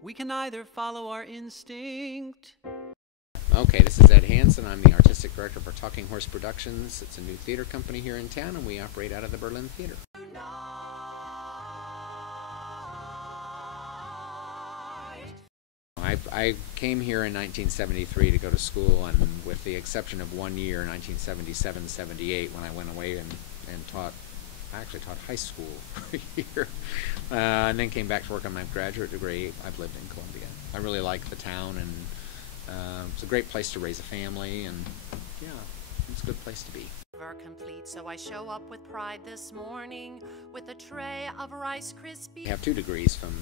We can either follow our instinct. Okay, this is Ed Hanson. I'm the artistic director for Talking Horse Productions. It's a new theater company here in town, and we operate out of the Berlin Theater. I came here in 1973 to go to school, and with the exception of 1 year, 1977-78, when I went away and taught, I actually taught high school for a year, and then came back to work on my graduate degree. I've lived in Columbia. I really like the town, and it's a great place to raise a family, and yeah, it's a good place to be. Complete, so I show up with pride this morning with a tray of Rice Krispies. I have 2 degrees from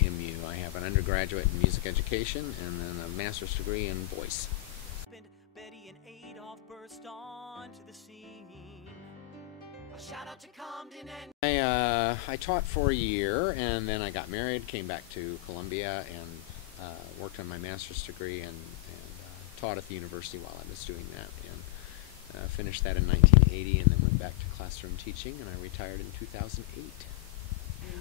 MU. I have an undergraduate in music education and then a master's degree in voice. Betty and Adolph burst onto the scene. A shout out to Camden and I taught for a year, and then I got married, came back to Columbia, and worked on my master's degree and taught at the university while I was doing that. And finished that in 1980, and then went back to classroom teaching, and I retired in 2008.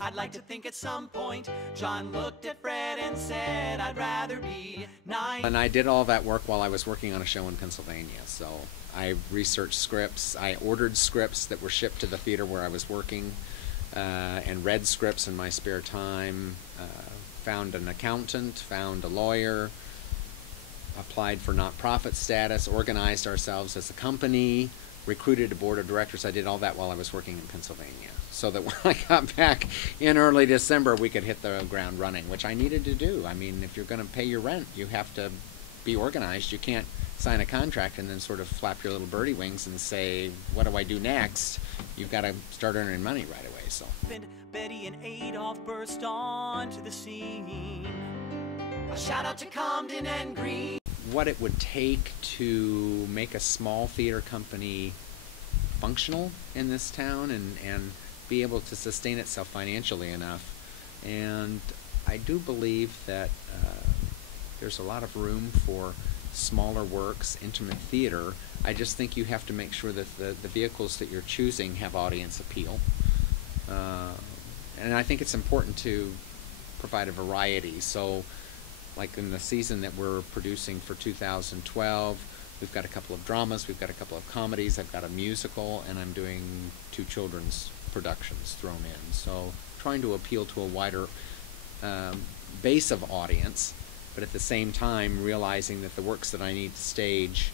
I'd like to think at some point John looked at Fred and said, I'd rather be 9. And I did all that work while I was working on a show in Pennsylvania. So I researched scripts, I ordered scripts that were shipped to the theater where I was working, and read scripts in my spare time, found an accountant, found a lawyer, applied for not-profit status, organized ourselves as a company, recruited a board of directors. I did all that while I was working in Pennsylvania, so that when I got back in early December, we could hit the ground running, which I needed to do. I mean, if you're going to pay your rent, you have to be organized. You can't sign a contract and then sort of flap your little birdie wings and say, what do I do next? You've got to start earning money right away. So Betty and Adolph burst onto the scene. A shout out to Camden and Green. What it would take to make a small theater company functional in this town and be able to sustain itself financially enough. And I do believe that there's a lot of room for smaller works, intimate theater. I just think you have to make sure that the vehicles that you're choosing have audience appeal. And I think it's important to provide a variety. So, like in the season that we're producing for 2012, we've got a couple of dramas, we've got a couple of comedies, I've got a musical, and I'm doing 2 children's productions thrown in. So trying to appeal to a wider base of audience, but at the same time realizing that the works that I need to stage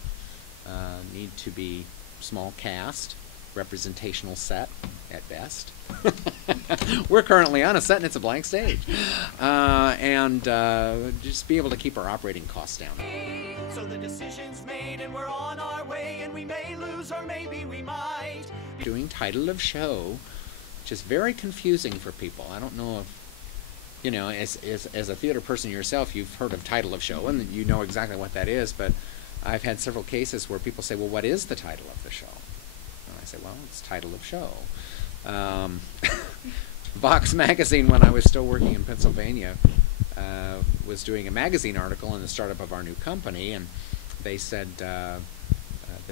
need to be small cast, representational set at best. We're currently on a set and it's a blank stage. And just be able to keep our operating costs down. So the decision's made and we're on our way, and we may lose or maybe we might. Doing title of show, which is very confusing for people. I don't know if, you know, as a theater person yourself, you've heard of title of show and you know exactly what that is, but I've had several cases where people say, well, what is the title of the show? And I say, well, it's title of show. Vox magazine, when I was still working in Pennsylvania, was doing a magazine article on the startup of our new company, and they said, the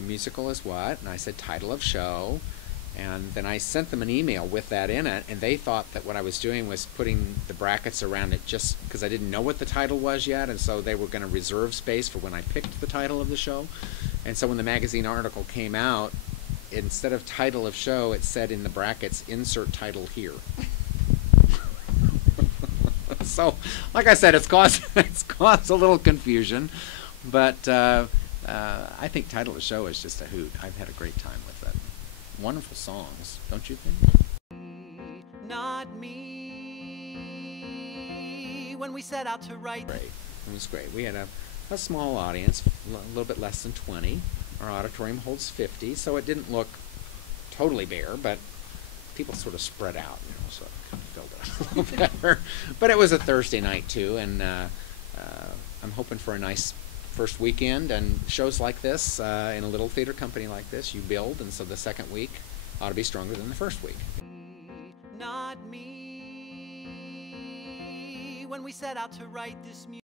musical is what? And I said, title of show. And then I sent them an email with that in it, and they thought that what I was doing was putting the brackets around it just because I didn't know what the title was yet, and so they were going to reserve space for when I picked the title of the show. And so when the magazine article came out, instead of title of show, it said in the brackets, insert title here. So, like I said, it's caused a little confusion, but I think title of show is just a hoot. I've had a great time with it. Wonderful songs, don't you think? Not me. When we set out to write. Great. It was great. We had a small audience, a little bit less than 20. Our auditorium holds 50, so it didn't look totally bare, but people sort of spread out, you know, so it kind of filled it a little better. But it was a Thursday night too, and I'm hoping for a nice first weekend, and shows like this in a little theater company like this, you build, and so the second week ought to be stronger than the first week. Not me. When we set out to write this music.